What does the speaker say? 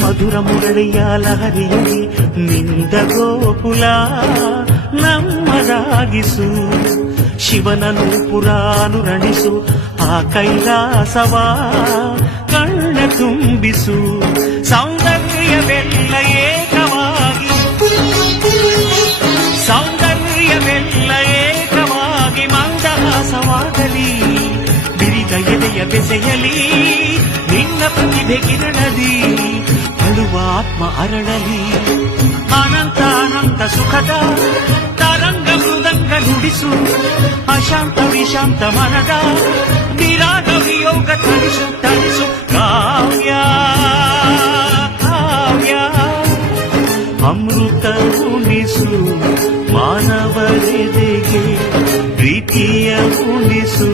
ಮಧುರ ಮುರಳಿಯ ಲಹರಿಯಲ್ಲಿ ನಿಂದ ಗೋಕುಲ ನಮ್ಮದಾಗಿಸು, ಶಿವನನು ಪುರಾನುರಣಿಸು ಆ ಕೈಲಾಸವ ಕಣ್ಣ ತುಂಬಿಸು. ಸೌಂದರ್ಯವೆಲ್ಲ ಏಕವಾಗಿ, ಸೌಂದರ್ಯವೆಲ್ಲ ಏಕವಾಗಿ ಮಂದಹಾಸವಾಗಲಿ, ಬಿರಿದ ಎದೆಯ ಬೆಸೆಯಲಿ ನಿನ್ನ ಪ್ರತಿಭೆ ಕಿರಣದಿ, ಅಳುವ ಆತ್ಮ ಅರಳಲಿ. ಅನಂತ ಅನಂತ ಸುಖದ ತರಂಗ ಮೃದಂಗ ನುಡಿಸು, ಅಶಾಂತ ವಿಶಾಂತ ಮನದ ವಿರಾಗ ವಿಯೋಗ ತಣಿಸು ತಣಿಸು. ಕಾವ್ಯ ಕಾವ್ಯ ಅಮೃತ ಉಣಿಸು, ಮಾನವರೆದೆಗೆ ಪ್ರೀತಿಯ ಉಣಿಸು.